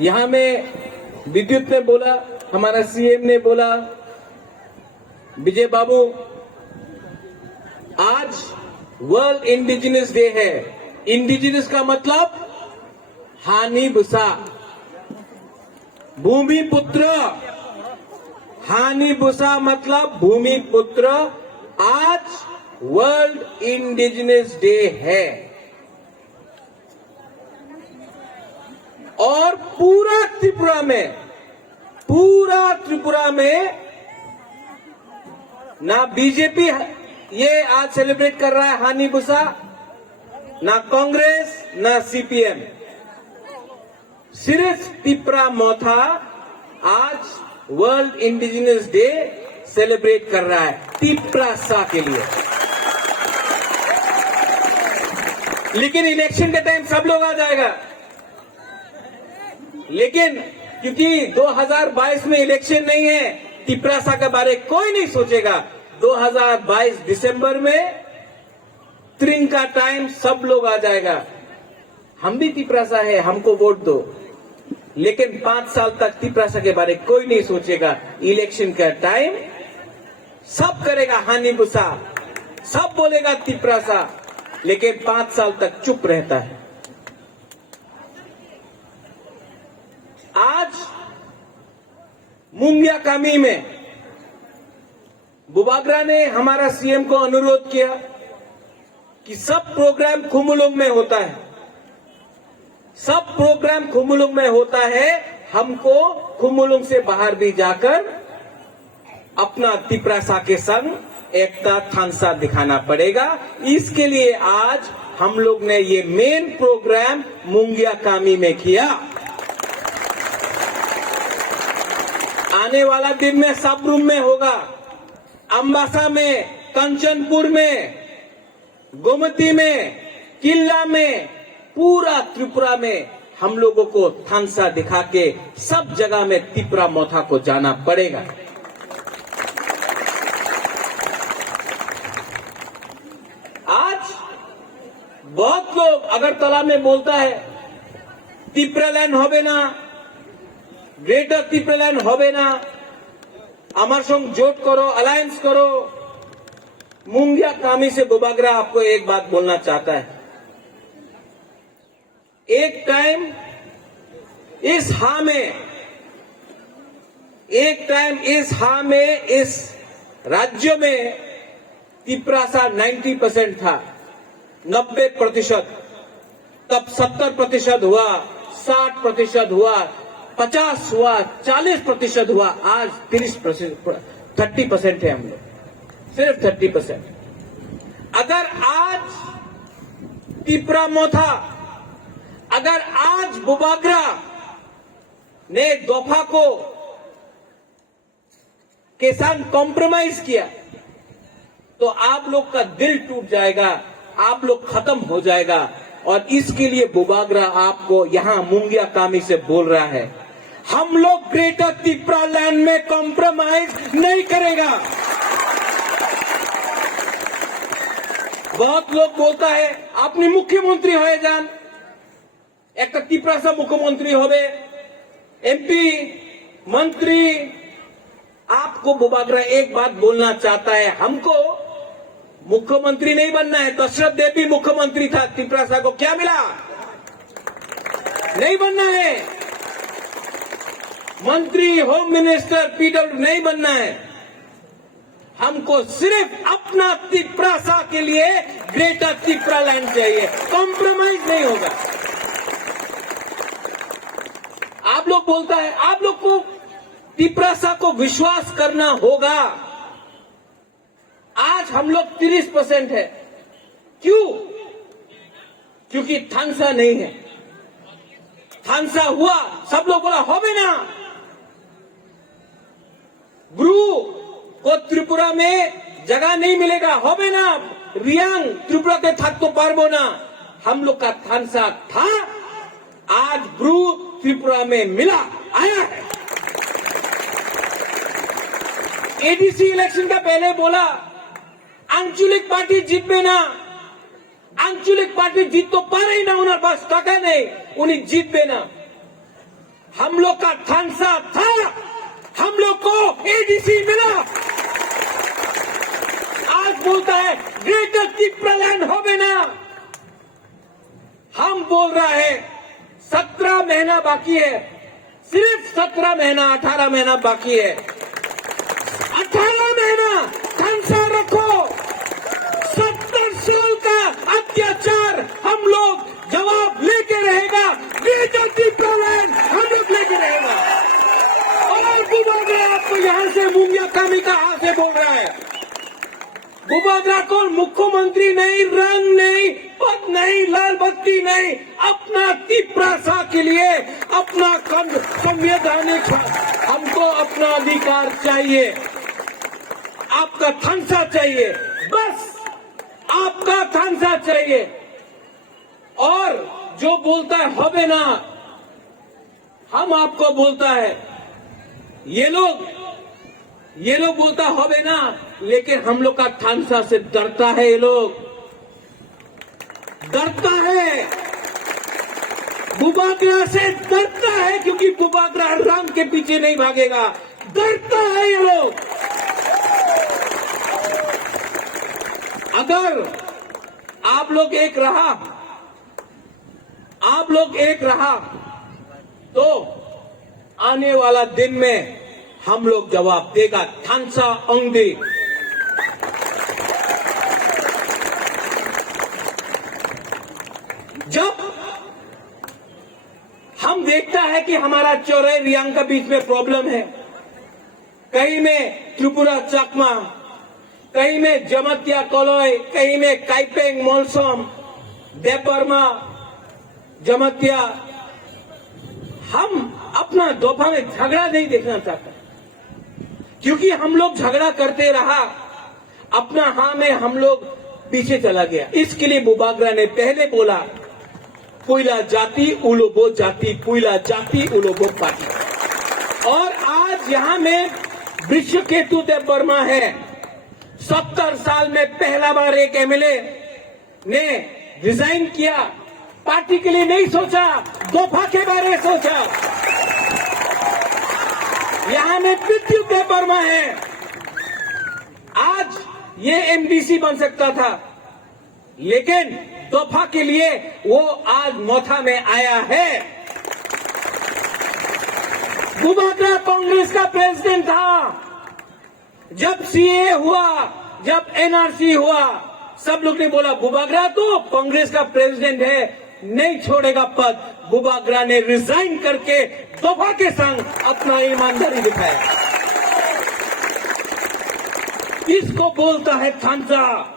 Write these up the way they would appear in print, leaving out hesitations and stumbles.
यहां में विद्युत ने बोला, हमारा सीएम ने बोला, विजय बाबू, आज वर्ल्ड इंडिजिनस डे है। इंडिजिनस का मतलब हानि बुसा, भूमि पुत्र। हानि बुसा मतलब भूमि पुत्र। आज वर्ल्ड इंडिजिनस डे है और पूरा त्रिपुरा में ना बीजेपी ये आज सेलिब्रेट कर रहा है हानि बुसा, ना कांग्रेस, ना सीपीएम। सिर्फ तिपरा मोथा आज वर्ल्ड इंडिजिनस डे सेलिब्रेट कर रहा है तिपरासा के लिए। लेकिन इलेक्शन के टाइम सब लोग आ जाएगा। लेकिन क्योंकि 2022 में इलेक्शन नहीं है, तिपरासा के बारे कोई नहीं सोचेगा। 2022 दिसंबर में त्रिंग का टाइम सब लोग आ जाएगा। हम भी तिपरासा है, हमको वोट दो। लेकिन 5 साल तक तिपरासा के बारे कोई नहीं सोचेगा। इलेक्शन का टाइम सब करेगा हानि बुसा, सब बोलेगा तिपरासा, लेकिन 5 साल तक चुप रहता है। आज मुंगिया कामी में बुबागरा ने हमारा सीएम को अनुरोध किया कि सब प्रोग्राम खुमुलुंग में होता है, सब प्रोग्राम खुमुलुंग में होता है, हमको खुमुलुंग से बाहर भी जाकर अपना तिपरासा के संग एकता थानसा दिखाना पड़ेगा। इसके लिए आज हम लोग ने ये मेन प्रोग्राम मुंगिया कामी में किया। आने वाला दिन में सब रूम में होगा, अंबासा में, कंचनपुर में, गोमती में, किल्ला में, पूरा त्रिपुरा में हम लोगों को थानसा दिखा के सब जगह में तिपरा मोथा को जाना पड़ेगा। आज बहुत लोग अगरतला में बोलता है तिपरालैंड होबे ना, ग्रेटर तिपरालैंड होबे ना, আমার संग जोट करो, अलायंस करो। मुंगिया कामी से बुबागरा आपको एक बात बोलना चाहता है। एक टाइम इस हा में इस राज्य में तिपरासा 90% था, 90%। तब 70% हुआ, 60% हुआ, 50 हुआ, 40% हुआ, आज 30% है हम लोग, सिर्फ 30%। अगर आज तिपरा मोथा, अगर आज बुबागरा ने दोफा को के साथ कॉम्प्रोमाइज किया तो आप लोग का दिल टूट जाएगा, आप लोग खत्म हो जाएगा। और इसके लिए बुबागरा आपको यहां मुंगिया कामी से बोल रहा है, हम लोग ग्रेटर तिपरा लैंड में कॉम्प्रोमाइज नहीं करेगा। बहुत लोग बोलता है अपनी मुख्यमंत्री होए जान, एक तिपरासा मुख्यमंत्री होवे, एमपी, मंत्री। आपको बुबागरा एक बात बोलना चाहता है, हमको मुख्यमंत्री नहीं बनना है। दशरथ देव भी मुख्यमंत्री था, तिपरासा को क्या मिला? नहीं बनना है। मंत्री, होम मिनिस्टर, पीडब्ल्यू नहीं बनना है। हमको सिर्फ अपना तिपरासा के लिए ग्रेटर तिपरा लैंड चाहिए, कॉम्प्रोमाइज नहीं होगा। आप लोग बोलता है, आप लोग को तिपरासा को विश्वास करना होगा। आज हम लोग 30% है। क्यों? क्योंकि थानसा नहीं है। थानसा हुआ, सब लोग बोला होबे ना। गुरु को त्रिपुरा में जगह नहीं मिलेगा, होबे ना। रियांग त्रिपुरा के थक तो पारबो ना। हम लोग का थानसा था, आज ब्रू त्रिपुरा में मिला, आया है। एडीसी इलेक्शन का पहले बोला आंचलिक पार्टी जीतबे ना, आंचलिक पार्टी जीत तो पारे ही ना, उन्हें पास टका नहीं, उन्हें जीतबे ना। हम लोग का थानसा था, हम लोग को एडीसी मिला। आज बोलता है ग्रेटर त्रिपुरालैंड हो गए ना। हम बोल रहा है 17 महीना बाकी है, सिर्फ 17 महीना, 18 महीना बाकी है। 18 महीना थानसा रखो। 70 साल का अत्याचार हम लोग जवाब लेके रहेगा। ग्रेटर त्रिपुरालैंड हम लोग लेके रहेगा। और बुबागरा आपको यहां से मुंगिया कामी का हाथ से बोल रहा है। बुबागरा को मुख्यमंत्री नहीं, रंग नहीं, पद नहीं, लाल बत्ती नहीं, अपना त्रिपुरा के लिए अपना संवैधानिक हमको अपना अधिकार चाहिए। आपका थानसा चाहिए, बस आपका थानसा चाहिए। और जो बोलता है हबे ना, हम आपको बोलता है ये लोग बोलता हबे ना, लेकिन हम लोग का थानसा से डरता है। ये लोग डरता है, बुबागरा से डरता है, क्योंकि बुबागरा राम के पीछे नहीं भागेगा। डरता है ये लोग। अगर आप लोग एक रहा तो आने वाला दिन में हम लोग जवाब देगा। थानसा ओंगडी। जब हम देखता है कि हमारा चौराई रियांग का बीच में प्रॉब्लम है, कहीं में त्रिपुरा चकमा, कहीं में जमतिया कोलोई, कहीं में काइपेंग मोलसोम, देपरमा, जमतिया, हम अपना दोफा में झगड़ा नहीं देखना चाहते, क्योंकि हम लोग झगड़ा करते रहा, अपना हाँ में हम लोग पीछे चला गया। इसके लिए बुबागरा ने पहले बोला पुइला जाति उलोबो जाति, पुइला जाति उलोबो पार्टी। और आज यहां में विश्वकेतु देव वर्मा है। 70 साल में पहला बार एक एमएलए ने रिजाइन किया। पार्टी के लिए नहीं सोचा, दोफा के बारे में सोचा। यहां में पृथ्वी देव वर्मा है। आज ये एमडीसी बन सकता था, लेकिन दोफा के लिए वो आज मोथा में आया है। बुबागरा कांग्रेस का प्रेसिडेंट था। जब सीए हुआ, जब एनआरसी हुआ, सब लोग ने बोला बुबागरा तो कांग्रेस का प्रेसिडेंट है, नहीं छोड़ेगा पद। बुबागरा ने रिजाइन करके दोफा के संग अपना ईमानदारी दिखाया। इसको बोलता है थानसा,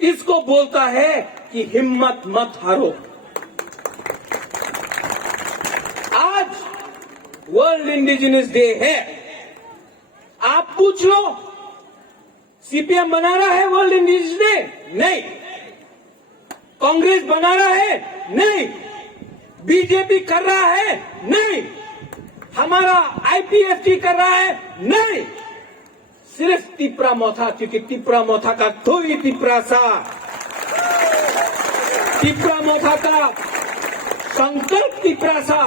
इसको बोलता है कि हिम्मत मत हारो। आज वर्ल्ड इंडिजिनस डे है। आप पूछ लो सीपीएम बना रहा है वर्ल्ड इंडिजिनस डे? नहीं। कांग्रेस बना रहा है? नहीं। बीजेपी कर रहा है? नहीं। हमारा आईपीएफटी कर रहा है? नहीं। सिर्फ त्रिपुरा मोथा, क्योंकि त्रिपुरा मोथा का थोड़ी त्रिपुरा मोथा का संकल्प त्रिपुरा सा,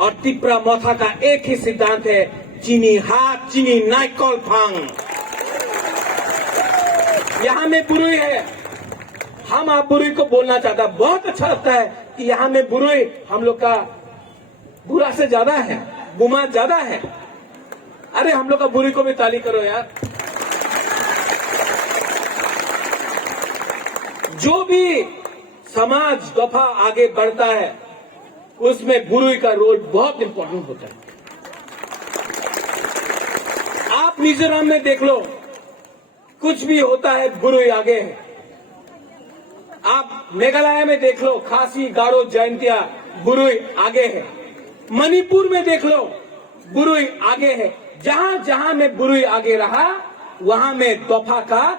और त्रिपुरा मोथा का एक ही सिद्धांत है, चीनी हाथ चीनी नाइकॉल फांग। यहां में बुरुई है। हम आप बुरुई को बोलना चाहता, बहुत अच्छा लगता है कि यहां में बुरुई हम लोग का बुरा से ज्यादा है, गुमा ज्यादा है। अरे हम लोग का बुरुई को भी ताली करो यार। जो भी समाज दफा आगे बढ़ता है उसमें बुरुई का रोल बहुत इंपॉर्टेंट होता है। आप मिजोरम में देख लो, कुछ भी होता है बुरुई आगे है। आप मेघालय में देख लो, खासी गारो जयंतिया, बुरुई आगे है। मणिपुर में देख लो, बुरुई आगे है। जहां जहां में बुरुई आगे रहा, वहां में दफा का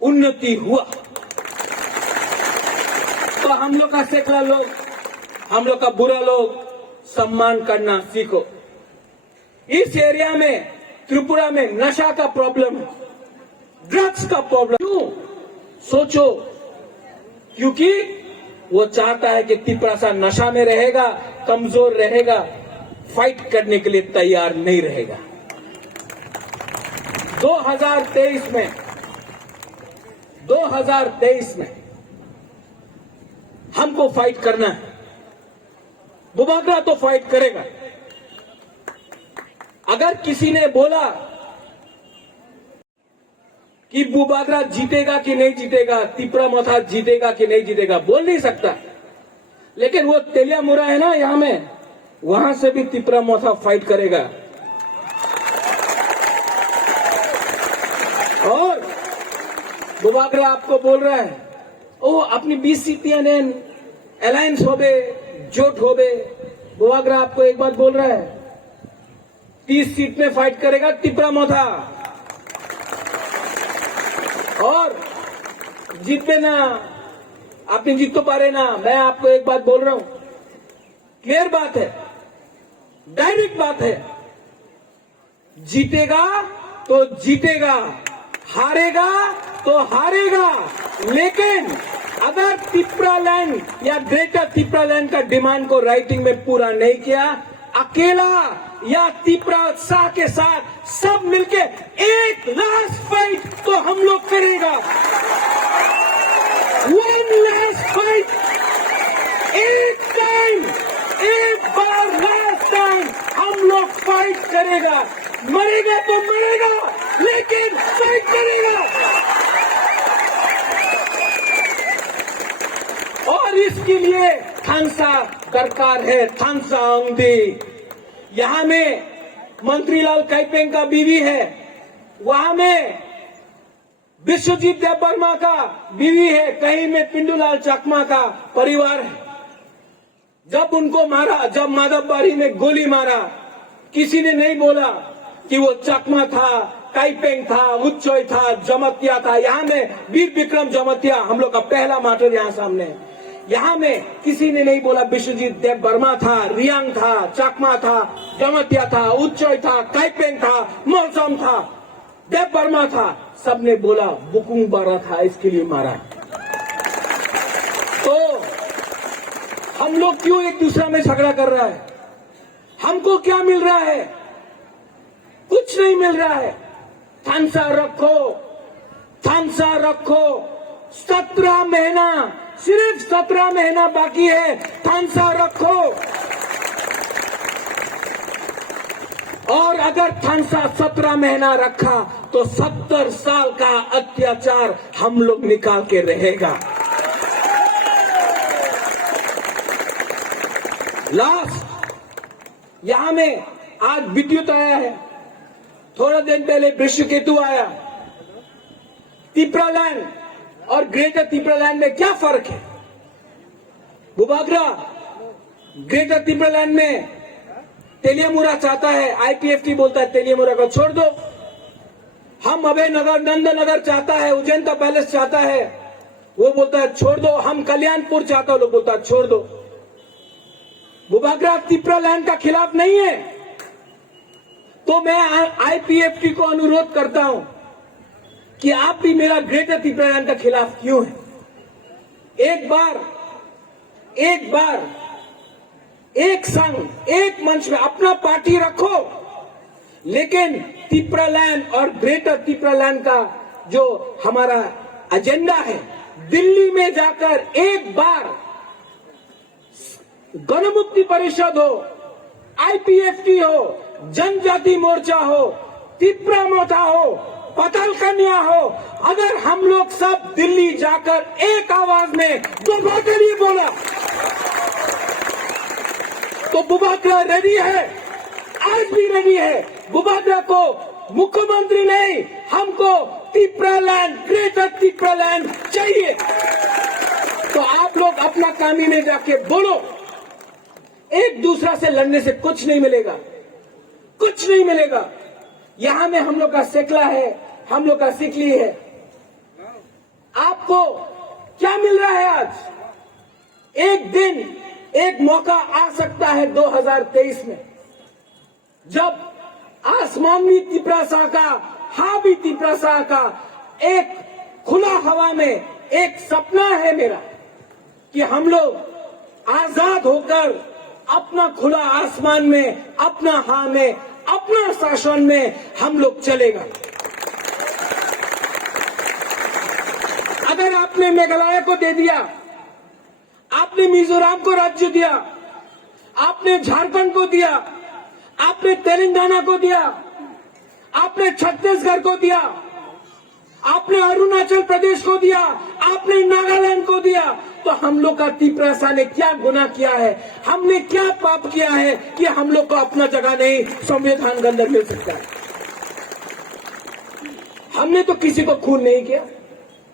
उन्नति हुआ। तो हम लोग का सेकला लोग, हम लोग का बुरा लोग सम्मान करना सीखो। इस एरिया में त्रिपुरा में नशा का प्रॉब्लम है, ड्रग्स का प्रॉब्लम। क्यों? सोचो, क्योंकि वो चाहता है कि तिपरासा नशा में रहेगा, कमजोर रहेगा, फाइट करने के लिए तैयार नहीं रहेगा। 2023 में हमको फाइट करना है। बुबागरा तो फाइट करेगा। अगर किसी ने बोला कि बुबागरा जीतेगा कि नहीं जीतेगा, तिपरामोथा जीतेगा कि नहीं जीतेगा, बोल नहीं सकता। लेकिन वो तेलियामुरा है ना यहां में, वहां से भी तिपरामोथा फाइट करेगा। और बुबागरा आपको बोल रहा है ओ अपनी 20 सीटियां अलायंस होबे, जोट होबे। बुबागरा आपको एक बात बोल रहा है, 30 सीट में फाइट करेगा तिपरामोथा और जीतबे ना, आपने जीत तो पारे ना। मैं आपको एक बात बोल रहा हूं, क्लियर बात है, डायरेक्ट बात है, जीतेगा तो जीतेगा, हारेगा तो हारेगा। लेकिन अगर तिपरालैंड या ग्रेटर तिपरालैंड का डिमांड को राइटिंग में पूरा नहीं किया, अकेला या तिपरासा के साथ सब मिलके एक लास्ट फाइट तो हम लोग करेगा। वन लास्ट फाइट, एक टाइम, एक बार लास्ट टाइम हम लोग फाइट करेगा। मरेगा तो मरेगा, लेकिन फाइट करेगा। और इसके लिए थानसा दरकार है, थानसा आंधी। यहां में मंत्रीलाल काइपेंग का बीवी है, वहां में विश्वजीत देवबर्मा का बीवी है, कहीं में पिंडूलाल चकमा का परिवार है। जब उनको मारा, जब माधवबाड़ी में गोली मारा, किसी ने नहीं बोला कि वो चकमा था, काइपेंग था, उच्चोय था, जमतिया था। यहां में वीर विक्रम जमतिया हम लोग का पहला मार्टर यहां सामने है। यहां में किसी ने नहीं बोला विश्वजीत देवबर्मा था, रियांग था, चकमा था, जमतिया था, उच्चोय था, काइपेंग था, मोरसम था, देवबर्मा था। सबने बोला बुकुंग बारा था, इसके लिए मारा। तो हम लोग क्यों एक दूसरा में झगड़ा कर रहा है? हमको क्या मिल रहा है? कुछ नहीं मिल रहा है। थानसा रखो, थानसा रखो। 17 महीना, सिर्फ 17 महीना बाकी है, थानसा रखो। और अगर थानसा 17 महीना रखा तो 70 साल का अत्याचार हम लोग निकाल के रहेगा। लास्ट, यहां में आज विद्युत आया है, थोड़ा दिन पहले वृषकेतु आया। तिपरालैंड और ग्रेटर तिपरालैंड में क्या फर्क है? बुबागरा ग्रेटर तिपरालैंड में तेलियामुरा चाहता है, आईपीएफटी बोलता है तेलियामुरा को छोड़ दो। हम अभय नगर, नंदनगर चाहता है, उज्जैन पैलेस चाहता है, वो बोलता है छोड़ दो। हम कल्याणपुर चाहता है, लोग बोलता है छोड़ दो। बुबागरा तिपरालैंड का खिलाफ नहीं है। तो मैं आईपीएफटी को अनुरोध करता हूं कि आप भी मेरा ग्रेटर तिपरालैंड का खिलाफ क्यों है? एक बार एक संघ, एक मंच में अपना पार्टी रखो, लेकिन तिपरालैंड और ग्रेटर तिपरालैंड का जो हमारा एजेंडा है, दिल्ली में जाकर एक बार गणमुक्ति परिषद हो, आईपीएफटी हो, जनजाति मोर्चा हो, तिपरामोथा हो, पताल कन्या हो, अगर हम लोग सब दिल्ली जाकर एक आवाज में बुबागरा के लिए बोला तो बुबागरा रेडी है, आज भी रेडी है। बुबागरा को मुख्यमंत्री नहीं, हमको तिपरालैंड, ग्रेटर तिपरालैंड चाहिए। तो आप लोग अपना कामी में जाके बोलो। एक दूसरा से लड़ने से कुछ नहीं मिलेगा, कुछ नहीं मिलेगा। यहां में हम लोग का सेकला है, हम लोग का सिकली है। आपको क्या मिल रहा है आज? एक दिन, एक मौका आ सकता है 2023 में, जब आसमानी तिपरासा का, हावी तिपरासा का एक खुला हवा में एक सपना है मेरा कि हम लोग आजाद होकर अपना खुला आसमान में, अपना हाँ में, अपना शासन में हम लोग चलेगा। अगर आपने मेघालय को दे दिया, आपने मिजोरम को राज्य दिया, आपने झारखंड को दिया, आपने तेलंगाना को दिया, आपने छत्तीसगढ़ को दिया, आपने अरुणाचल प्रदेश को दिया, आपने नागालैंड को दिया, तो हम लोग का तिपरासा ने क्या गुनाह किया है, हमने क्या पाप किया है कि हम लोग को अपना जगह नहीं संविधान के अंदर मिल सकता है। हमने तो किसी को खून नहीं किया।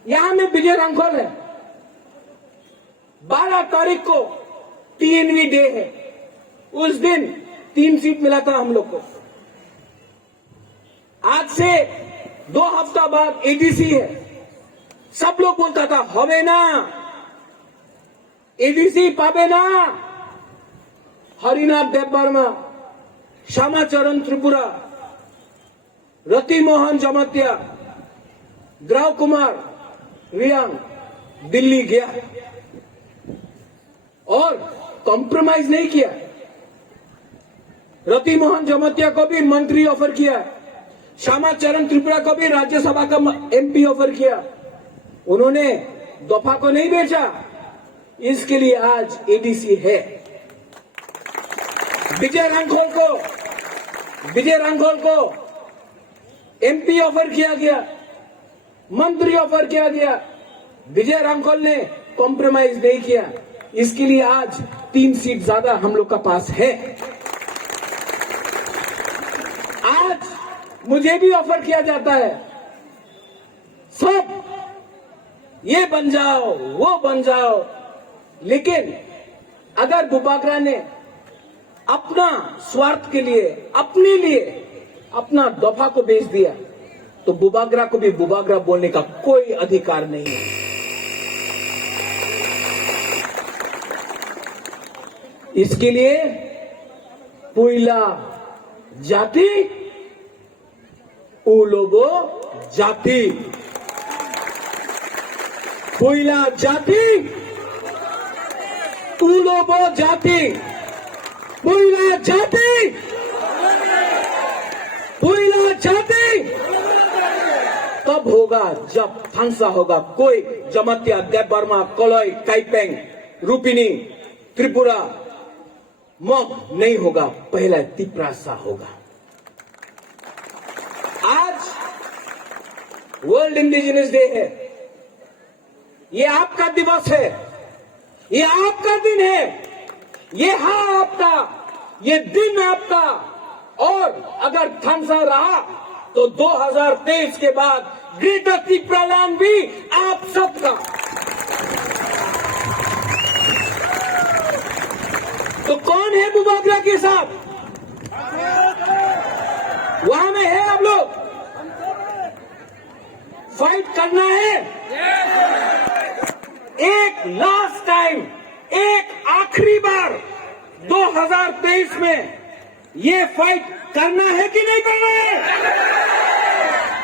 यहां में विजय रांखोल है, 12 तारीख को TNV डे है, उस दिन 3 सीट मिला था हम लोग को। आज से 2 हफ्ता बाद ADC है, सब लोग बोलता था होवे ना ADC पाबे ना। हरिनाथ देवबर्मा, श्यामाचरण त्रिपुरा, रति मोहन जमातिया, द्रव कुमार रियांग दिल्ली गया और कॉम्प्रोमाइज नहीं किया। रति मोहन जमातिया को भी मंत्री ऑफर किया, श्यामाचरण त्रिपुरा को भी राज्यसभा का MP ऑफर किया। उन्होंने दफा को नहीं बेचा, इसके लिए आज ADC है। विजय रांखोल को MP ऑफर किया गया, मंत्री ऑफर किया गया। विजय रांखोल ने कॉम्प्रोमाइज नहीं किया, इसके लिए आज 3 सीट ज्यादा हम लोग का पास है। आज मुझे भी ऑफर किया जाता है, सब ये बन जाओ वो बन जाओ, लेकिन अगर बुबागरा ने अपना स्वार्थ के लिए, अपने लिए अपना दफा को बेच दिया, तो बुबागरा को भी बुबागरा बोलने का कोई अधिकार नहीं है। इसके लिए पुइला जाति उलोबो जाति, पुइला जाति उलोबो जाति, पुइला जाति, पुइला जाति तब होगा जब थांगसा होगा। कोई जमातिया, देवबर्मा, कोलोई, काइपेंग, रूपिनी, त्रिपुरा, मग नहीं होगा, पहला तिपरासा होगा। आज वर्ल्ड इंडिजिनस डे है, ये आपका दिवस है, ये आपका दिन है, ये हाँ आपका, ये दिन आपका। और अगर थांगसा रहा तो 2023 के बाद ग्रेटर त्रिपुरा लैंड भी आप सबका। तो कौन है बुबागरा के साथ? वहां में है आप लोग, फाइट करना है। एक लास्ट टाइम, एक आखिरी बार 2023 में ये फाइट करना है कि नहीं करना है?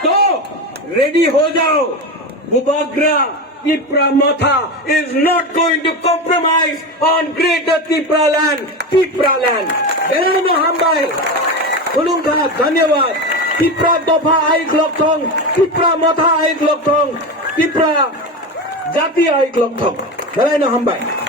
तो रेडी हो जाओ। Bubagra Tripura Matha is not going to compromise on Greater Tripura land, Tripura land. Belano Hambai, Kulungka, धन्यवाद। Tripura Dofa Aik Lokthong, Tripura Matha Aik Lokthong, Tripura Jati Aik Lokthong. Belano Hambai.